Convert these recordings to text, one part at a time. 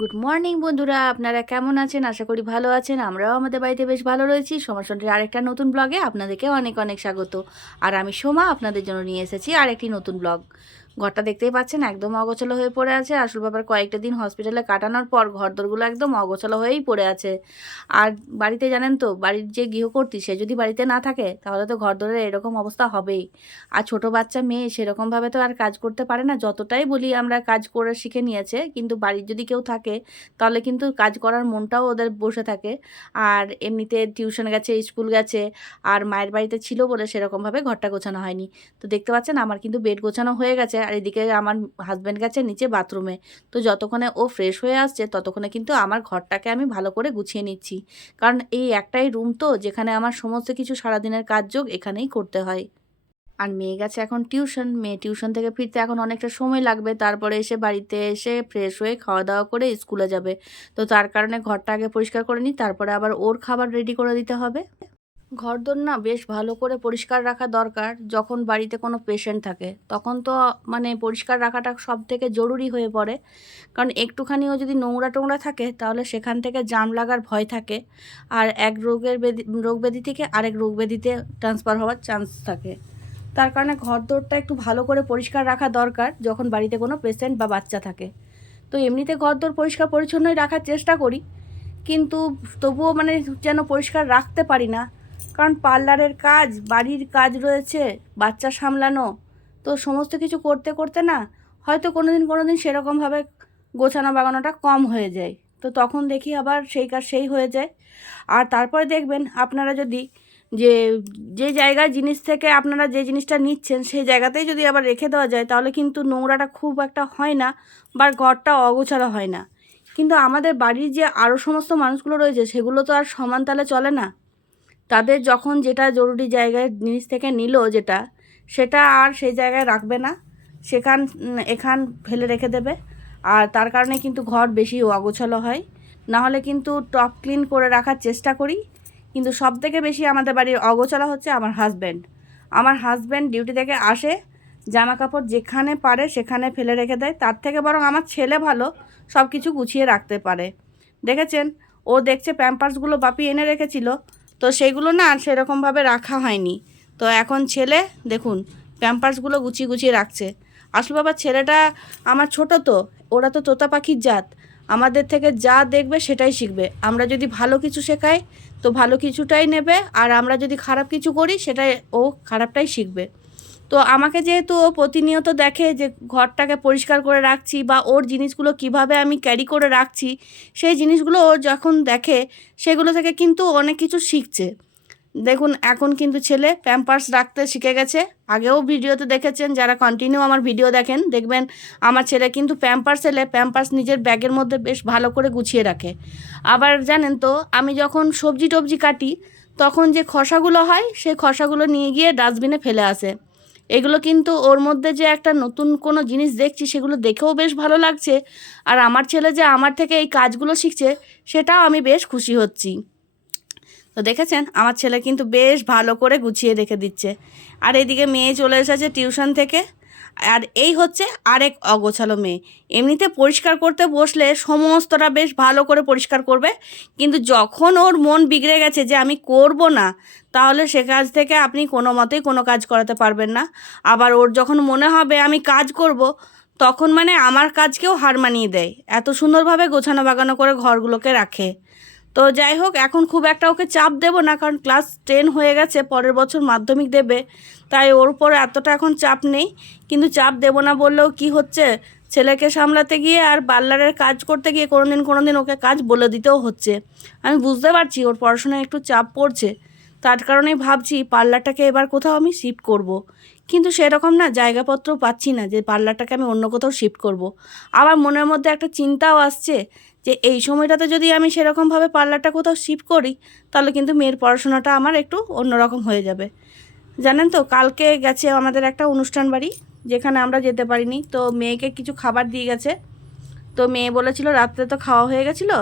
Good morning বন্ধুরা, আপনারা কেমন আছেন? আশা করি ভালো আছেন। আমরাও আমাদের বাড়িতে বেশ ভালো রয়েছি। সোমাসন্ডের আরেকটা নতুন ব্লগে আপনাদেরকে অনেক অনেক স্বাগত। আর আমি সোমা আপনাদের জন্য নিয়ে এসেছি আরেকটি নতুন ব্লগ। ঘরটা দেখতেই পাচ্ছেন একদম অগোছালো হয়ে পড়ে আছে। আসল ব্যাপার, কয়েকটা দিন হসপিটালে কাটানোর পর ঘরদোরগুলো একদম অগোছালো হয়েই পড়ে আছে। আর বাড়িতে জানেন তো, বাড়ির যে গৃহকর্ত্রী সে যদি বাড়িতে না থাকে তাহলে তো ঘরদোরের এরকম অবস্থা হবেই। আর ছোট বাচ্চা মেয়ে সেরকমভাবে তো আর কাজ করতে পারে না। যতটাই বলি আমরা কাজ করে শিখে নিয়েছে, কিন্তু বাড়ির যদি কেউ থাকে তাহলে কিন্তু কাজ করার মনটাও ওদের বসে থাকে। আর এমনিতে টিউশন গেছে, স্কুল গেছে, আর মায়ের বাড়িতে ছিল বলে সেরকমভাবে ঘরটা গোছানো হয়নি। তো দেখতে পাচ্ছেন আমার কিন্তু বেড গোছানো হয়ে গেছে, আর এদিকে আমার হাজব্যান্ড গেছে নিচে বাথরুমে। তো যতক্ষণে ও ফ্রেশ হয়ে আসছে ততক্ষণে কিন্তু আমার ঘরটাকে আমি ভালো করে গুছিয়ে নিচ্ছি। কারণ এই একটাই রুম তো, যেখানে আমার সমস্ত কিছু সারাদিনের কাজযোগ এখানেই করতে হয়। আর মেয়ে গেছে এখন টিউশন। মেয়ে টিউশন থেকে ফিরতে এখন অনেকটা সময় লাগবে। তারপরে এসে বাড়িতে এসে ফ্রেশ হয়ে খাওয়া দাওয়া করে স্কুলে যাবে। তো তার কারণে ঘরটা আগে পরিষ্কার করে নিই, তারপরে আবার ওর খাবার রেডি করে দিতে হবে। ঘরদোর না বেশ ভালো করে পরিষ্কার রাখা দরকার। যখন বাড়িতে কোনো পেশেন্ট থাকে তখন তো মানে পরিষ্কার রাখাটা সব থেকে জরুরি হয়ে পড়ে। কারণ একটুখানিও যদি নোংরা টোংরা থাকে তাহলে সেখান থেকে জাম লাগার ভয় থাকে। আর এক রোগ ব্যাধি থেকে আরেক রোগ ব্যাধিতে ট্রান্সফার হওয়ার চান্স থাকে। তার কারণে ঘরদোরটা একটু ভালো করে পরিষ্কার রাখা দরকার যখন বাড়িতে কোনো পেশেন্ট বা বাচ্চা থাকে। তো এমনিতে ঘরদোর পরিষ্কার পরিচ্ছন্নই রাখার চেষ্টা করি, কিন্তু তবুও মানে যেন পরিষ্কার রাখতে পারি না। কারণ পার্লারের কাজ, বাড়ির কাজ রয়েছে, বাচ্চা সামলানো, তো সমস্ত কিছু করতে করতে না হয়তো কোনো দিন সেরকমভাবে গোছানো বাগানোটা কম হয়ে যায়। তো তখন দেখি আবার সেই কাজ সেই হয়ে যায়। আর তারপরে দেখবেন আপনারা যদি যে যে জায়গায় জিনিস থেকে আপনারা যে জিনিসটা নিচ্ছেন সেই জায়গাতেই যদি আবার রেখে দেওয়া যায় তাহলে কিন্তু নোংরাটা খুব একটা হয় না, বা ঘরটা অগোছালো হয় না। কিন্তু আমাদের বাড়ির যে আরও সমস্ত মানুষগুলো রয়েছে সেগুলো তো আর সমান তালে চলে না। তাদের যখন যেটা জরুরি জায়গায় জিনিস থেকে নিল যেটা, সেটা আর সেই জায়গায় রাখবে না, এখান ফেলে রেখে দেবে। আর তার কারণে কিন্তু ঘর বেশি অগোছালো হয়। না হলে কিন্তু টপ ক্লিন করে রাখার চেষ্টা করি। কিন্তু সবথেকে বেশি আমাদের বাড়ির অগোছালো হচ্ছে আমার হাজব্যান্ড ডিউটি থেকে আসে, জামা কাপড় যেখানে পারে সেখানে ফেলে রেখে দেয়। তার থেকে বরং আমার ছেলে ভালো, সব কিছু গুছিয়ে রাখতে পারে। দেখেছেন, ও দেখছে প্যাম্পার্সগুলো বাপি এনে রেখেছিল, তো সেইগুলো না আর সেরকমভাবে রাখা হয়নি। তো এখন ছেলে দেখুন প্যাম্পার্সগুলো গুছিয়ে গুছিয়ে রাখছে। আসলে বাবা, ছেলেটা আমার ছোট, তো ওরা তো তোতা পাখির জাত। আমাদের থেকে যা দেখবে সেটাই শিখবে। আমরা যদি ভালো কিছু শেখাই তো ভালো কিছুটাই নেবে, আর আমরা যদি খারাপ কিছু করি সেটাই ও খারাপটাই শিখবে। তো আমাকে যেহেতু ও প্রতিনিয়ত দেখে যে ঘরটাকে পরিষ্কার করে রাখছি বা ওর জিনিসগুলো কিভাবে আমি ক্যারি করে রাখছি, সেই জিনিসগুলো ও যখন দেখে সেগুলো থেকে কিন্তু অনেক কিছু শিখছে। দেখুন এখন কিন্তু ছেলে প্যাম্পার্স রাখতে শিখে গেছে। আগেও ভিডিওতে দেখেছেন, যারা কন্টিনিউ আমার ভিডিও দেখেন দেখবেন আমার ছেলে কিন্তু প্যাম্পার্স এলে প্যাম্পার্স নিজের ব্যাগের মধ্যে বেশ ভালো করে গুছিয়ে রাখে। আবার জানেন তো, আমি যখন সবজি টবজি কাটি তখন যে খসাগুলো হয় সেই খসাগুলো নিয়ে গিয়ে ডাস্টবিনে ফেলে আসে। এগুলো কিন্তু ওর মধ্যে যে একটা নতুন কোনো জিনিস দেখছি সেগুলো দেখেও বেশ ভালো লাগছে। আর আমার ছেলে যে আমার থেকে এই কাজগুলো শিখছে সেটাও আমি বেশ খুশি হচ্ছি। তো দেখেছেন আমার ছেলে কিন্তু বেশ ভালো করে গুছিয়ে রেখে দিচ্ছে। আর এদিকে মেয়ে চলে এসেছে টিউশন থেকে। আর এই হচ্ছে আরেক অগোছালো মেয়ে। এমনিতে পরিষ্কার করতে বসলে সমস্তটা বেশ ভালো করে পরিষ্কার করবে, কিন্তু যখন ওর মন বিগড়ে গেছে যে আমি করব না, তাহলে সে কাজ থেকে আপনি কোনো মতেই কোনো কাজ করাতে পারবেন না। আবার ওর যখন মনে হবে আমি কাজ করব, তখন মানে আমার কাজকেও হার মানিয়ে দেয়। এত সুন্দরভাবে গোছানো বাগানো করে ঘরগুলোকে রাখে। তো যাই হোক, এখন খুব একটা ওকে চাপ দেব না, কারণ ক্লাস 10 হয়ে গেছে, পরের বছর মাধ্যমিক দেবে। তাই ওর উপর এতটা এখন চাপ নেই। কিন্তু চাপ দেব না বললেও কি হচ্ছে, ছেলেকে সামলাতে গিয়ে আর পার্লারের কাজ করতে গিয়ে কোনো দিন ওকে কাজ বলে দিতেও হচ্ছে। আমি বুঝতে পারছি ওর পড়াশোনায় একটু চাপ পড়ছে, তার কারণেই ভাবছি পার্লারটাকে এবার কোথাও আমি শিফট করব। কিন্তু সেরকম না জায়গাপত্র পাচ্ছি না যে পার্লারটাকে আমি অন্য কোথাও শিফট করব। আবার মনের মধ্যে একটা চিন্তাও আসছে যে এই সময়টাতে যদি আমি সেরকমভাবে পার্লারটা কোথাও শিফট করি তাহলে কিন্তু মেয়ের পড়াশোনাটা আমার একটু অন্যরকম হয়ে যাবে। জানেন তো, কালকে গেছে আমাদের একটা অনুষ্ঠান বাড়ি, যেখানে আমরা যেতে পারিনি। তো মেয়েকে কিছু খাবার দিয়ে গেছে। তো মেয়ে বলেছিল রাত্রে তো খাওয়া হয়ে গেছিলো,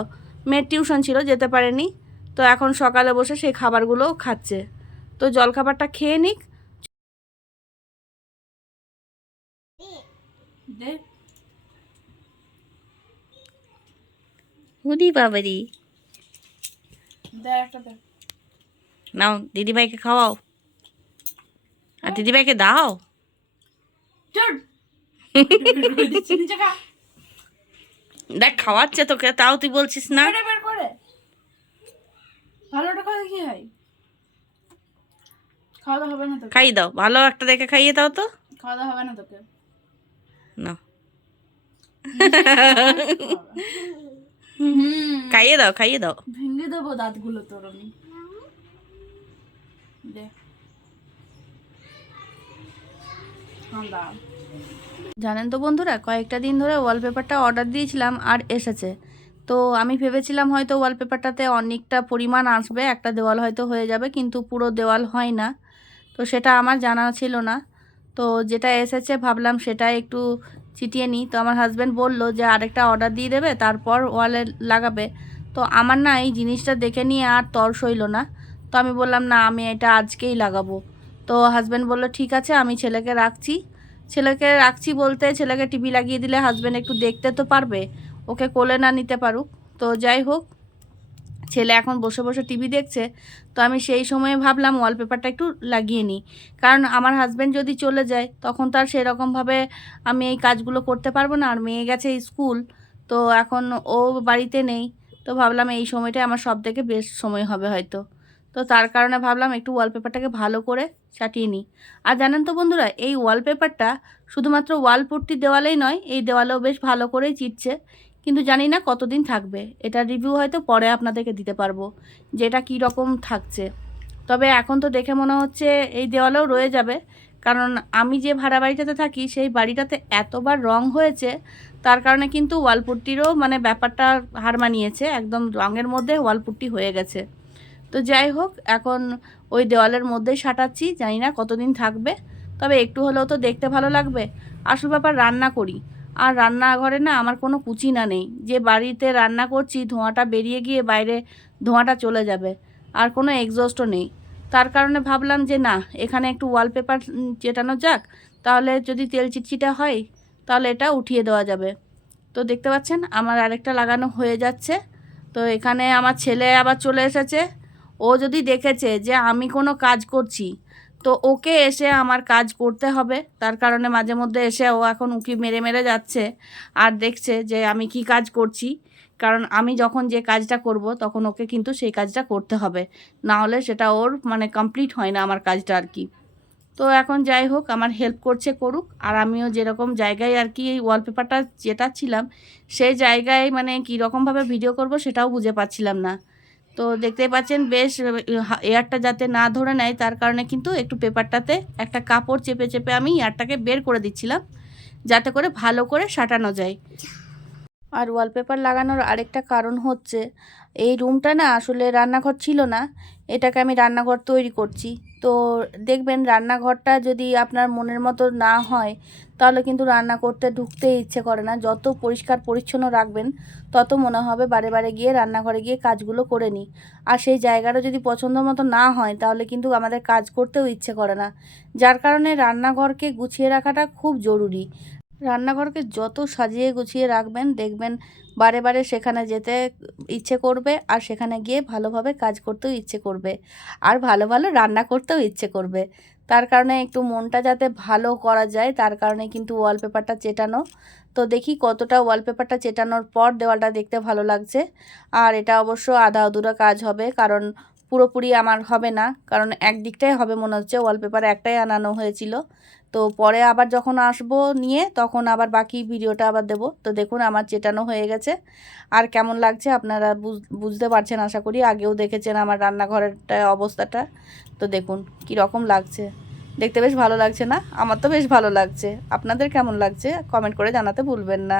মেয়ের টিউশন ছিল যেতে পারেনি। তো এখন সকালে বসে সেই খাবারগুলোও খাচ্ছে। তো জলখাবারটা খেয়ে নিক। দে উদি বাবারি, দে একটা দে। নাও দিদিভাইকে খাওয়াও আর দিদিভাইকে দাও। চল দিচ্ছি নিচে খা। দেখ খাওয়াচ্ছে তোকে, তাও তুই বলছিস না। বের বের করে ভালোটা খাওয়া কি হয়? খাওয়া দাওয়া হবে না তোকে, খাইয়ে দাও, ভালো একটা দেখে খাইয়ে দাও তো। খাওয়া দাওয়া হবে না তোকে। না হুম খাইয়ে দাও, খাইয়ে দাও। ভেঙে দেবো দাঁতগুলো তোর আমি। দে ঠান্ডা। জানেন তো বন্ধুরা, কয়েকটা দিন ধরে ওয়ালপেপারটা অর্ডার দিয়েছিলাম আর এসেছে। তো আমি ভেবেছিলাম হয়তো ওয়ালপেপারটাতে অনেকটা পরিমাণ আসবে, একটা দেওয়াল হয়তো হয়ে যাবে, কিন্তু পুরো দেওয়াল হয় না। তো সেটা আমার জানা ছিল না। তো যেটা এসেছে ভাবলাম সেটা একটু চিটিয়ে নিই। তো আমার হাজব্যান্ড বলল যে আরেকটা অর্ডার দিয়ে দেবে, তারপর ওয়ালে লাগাবে। তো আমার না এই জিনিসটা দেখে নিয়ে আর তর সইল না। তো আমি বললাম না, আমি এটা আজকেই লাগাবো। তো হাজব্যান্ড বলল ঠিক আছে, আমি ছেলেকে রাখছি। ছেলেকে রাখছি বলতে, ছেলেকে টিভি লাগিয়ে দিলে হাজব্যান্ড একটু দেখতে তো পারবে, ওকে কোলে না নিতে পারুক। তো যাই হোক, ছেলে এখন বসে বসে টিভি দেখছে। তো আমি সেই সময়ে ভাবলাম ওয়ালপেপারটা একটু লাগিয়ে নিই, কারণ আমার হাজব্যান্ড যদি চলে যায় তখন তো আর সেরকমভাবে আমি এই কাজগুলো করতে পারবো না। আর মেয়ে গেছে স্কুল, তো এখন ও বাড়িতে নেই। তো ভাবলাম এই সময়টাই আমার সব থেকে বেস্ট সময় হবে হয়তো। তো তার কারণে ভাবলাম একটু ওয়ালপেপারটাকে ভালো করে চাটিয়ে নিই। আর জানেন তো বন্ধুরা, এই ওয়ালপেপারটা শুধুমাত্র ওয়াল পুট্টি দেওয়ালেই নয়, এই দেওয়ালেও বেশ ভালো করেই চিটছে। কিন্তু জানি না কতদিন থাকবে, এটার রিভিউ হয়তো পরে আপনাদেরকে দিতে পারবো যে এটা কী রকম থাকছে। তবে এখন তো দেখে মনে হচ্ছে এই দেওয়ালেও রয়ে যাবে, কারণ আমি যে ভাড়া বাড়িটাতে থাকি সেই বাড়িটাতে এতবার রং হয়েছে, তার কারণে কিন্তু ওয়ালপুট্টিরও মানে ব্যাপারটা হার মানিয়েছে, একদম রঙের মধ্যে ওয়ালপুট্টি হয়ে গেছে। তো যাই হোক, এখন ওই দেওয়ালের মধ্যেই সাঁটাচ্ছি, জানি না কতদিন থাকবে। তবে একটু হলেও তো দেখতে ভালো লাগবে। আসল ব্যাপার, রান্না করি, আর রান্নাঘরে না আমার কোনো কুচিনা নেই, যে বাড়িতে রান্না করছি ধোঁয়াটা বেরিয়ে গিয়ে বাইরে ধোঁয়াটা চলে যাবে, আর কোনো এক্সস্টও নেই। তার কারণে ভাবলাম যে না, এখানে একটু ওয়ালপেপার চেটানো যাক, তাহলে যদি তেল চিটচিটা হয় তাহলে এটা উঠিয়ে দেওয়া যাবে। তো দেখতে পাচ্ছেন আমার আরেকটা লাগানো হয়ে যাচ্ছে। তো এখানে আমার ছেলে আবার চলে এসেছে। ও যদি দেখেছে যে আমি কোনো কাজ করছি, তো ওকে এসে আমার কাজ করতে হবে। তার কারণে মাঝে মধ্যে এসে ও এখন উঁকি মেরে মেরে যাচ্ছে আর দেখছে যে আমি কি কাজ করছি। কারণ আমি যখন যে কাজটা করব তখন ওকে কিন্তু সেই কাজটা করতে হবে, না হলে সেটা ওর মানে কমপ্লিট হয় না আমার কাজটা আর কি। তো এখন যাই হোক, আমার হেল্প করছে, করুক। আর আমিও যেরকম জায়গায় আর কি এই ওয়ালপেপারটা চেটাচ্ছিলাম, সেই জায়গায় মানে কীরকমভাবে ভিডিও করব সেটাও বুঝে পাচ্ছিলাম না। তো দেখতেই পাচ্ছেন বেশ এয়ারটা যাতে না ধরে নেয়, তার কারণে কিন্তু একটু পেপারটাতে একটা কাপড় চেপে চেপে আমি এয়ারটাকে বের করে দিচ্ছিলাম, যাতে করে ভালো করে সাঁটানো যায়। আর ওয়ালপেপার লাগানোর আরেকটা কারণ হচ্ছে, এই রুমটা না আসলে রান্নাঘর ছিল না, এটাকে আমি রান্নাঘর তৈরি করছি। তো দেখবেন রান্নাঘরটা যদি আপনার মনের মতো না হয়, তাহলে কিন্তু রান্না করতে ঢুকতেই ইচ্ছে করে না। যত পরিষ্কার পরিচ্ছন্ন রাখবেন তত মনে হবে বারে বারে গিয়ে রান্নাঘরে গিয়ে কাজগুলো করে নিই। আর সেই জায়গাটা যদি পছন্দ মতো না হয় তাহলে কিন্তু আমাদের কাজ করতেও ইচ্ছে করে না। যার কারণে রান্নাঘরকে গুছিয়ে রাখাটা খুব জরুরি। রান্নাঘরকে যত সাজিয়ে গুছিয়ে রাখবেন দেখবেন বারে বারে সেখানে যেতে ইচ্ছে করবে, আর সেখানে গিয়ে ভালোভাবে কাজ করতেও ইচ্ছে করবে, আর ভালো ভালো রান্না করতেও ইচ্ছে করবে। তার কারণে একটু মনটা যাতে ভালো করা যায়, তার কারণে কিন্তু ওয়ালপেপারটা চেটানো। তো দেখি কতটা ওয়ালপেপারটা চেটানোর পর দেওয়ালটা দেখতে ভালো লাগছে। আর এটা অবশ্য আধা আধুরা কাজ হবে, কারণ পুরোপুরি আমার হবে না, কারণ একদিকটাই হবে মনে হচ্ছে, ওয়ালপেপার একটাই আনানো হয়েছিল। তো পরে আবার যখন আসবো নিয়ে তখন আবার বাকি ভিডিওটা আবার দেব। তো দেখুন আমার চেটানো হয়ে গেছে। আর কেমন লাগছে আপনারা বুঝতে পারছেন আশা করি, আগেও দেখেছেন আমার রান্নাঘরের অবস্থাটা। তো দেখুন কি রকম লাগছে, দেখতে বেশ ভালো লাগছে না? আমার তো বেশ ভালো লাগছে। আপনাদের কেমন লাগছে কমেন্ট করে জানাতে ভুলবেন না।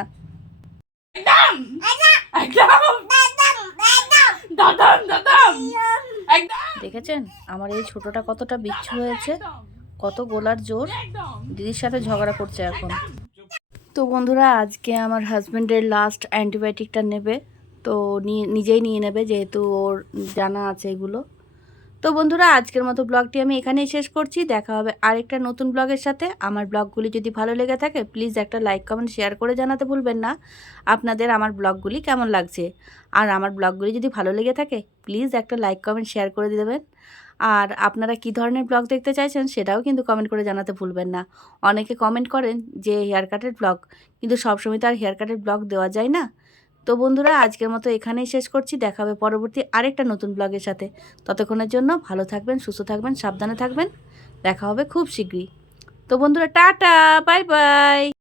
দেখেছেন আমার এই ছোটটা কতটা বিচ্ছু হয়েছে, কত গোলার জোর, দিদির সাথে ঝগড়া করছে এখন। তো বন্ধুরা, আজকে আমার হাজব্যান্ডের লাস্ট অ্যান্টিবায়োটিকটা নেবে। তো নিজেই নিয়ে নেবে, যেহেতু ওর জানা আছে এগুলো। তো বন্ধুরা, আজকের মতো ব্লগটি আমি এখানেই শেষ করছি। দেখা হবে আরেকটা নতুন ব্লগের সাথে। আমার ব্লগগুলি যদি ভালো লেগে থাকে প্লিজ একটা লাইক কমেন্ট শেয়ার করে জানাতে ভুলবেন না আপনাদের আমার ব্লগগুলি কেমন লাগছে। আর আমার ব্লগগুলি যদি ভালো লেগে থাকে প্লিজ একটা লাইক কমেন্ট শেয়ার করে দেবেন। আর আপনারা কী ধরনের ব্লগ দেখতে চাইছেন সেটাও কিন্তু কমেন্ট করে জানাতে ভুলবেন না। অনেকে কমেন্ট করেন যে হেয়ার কাটের ব্লগ, কিন্তু সবসময় তো আর হেয়ার কাটের ব্লগ দেওয়া যায় না। তো বন্ধুরা, আজকের মতো এখানেই শেষ করছি। দেখা হবে পরবর্তী আরেকটা নতুন ব্লগের সাথে। ততক্ষণের জন্য ভালো থাকবেন, সুস্থ থাকবেন, সাবধানে থাকবেন। দেখা হবে খুব শীঘ্রই। তো বন্ধুরা, টাটা, বাই বাই।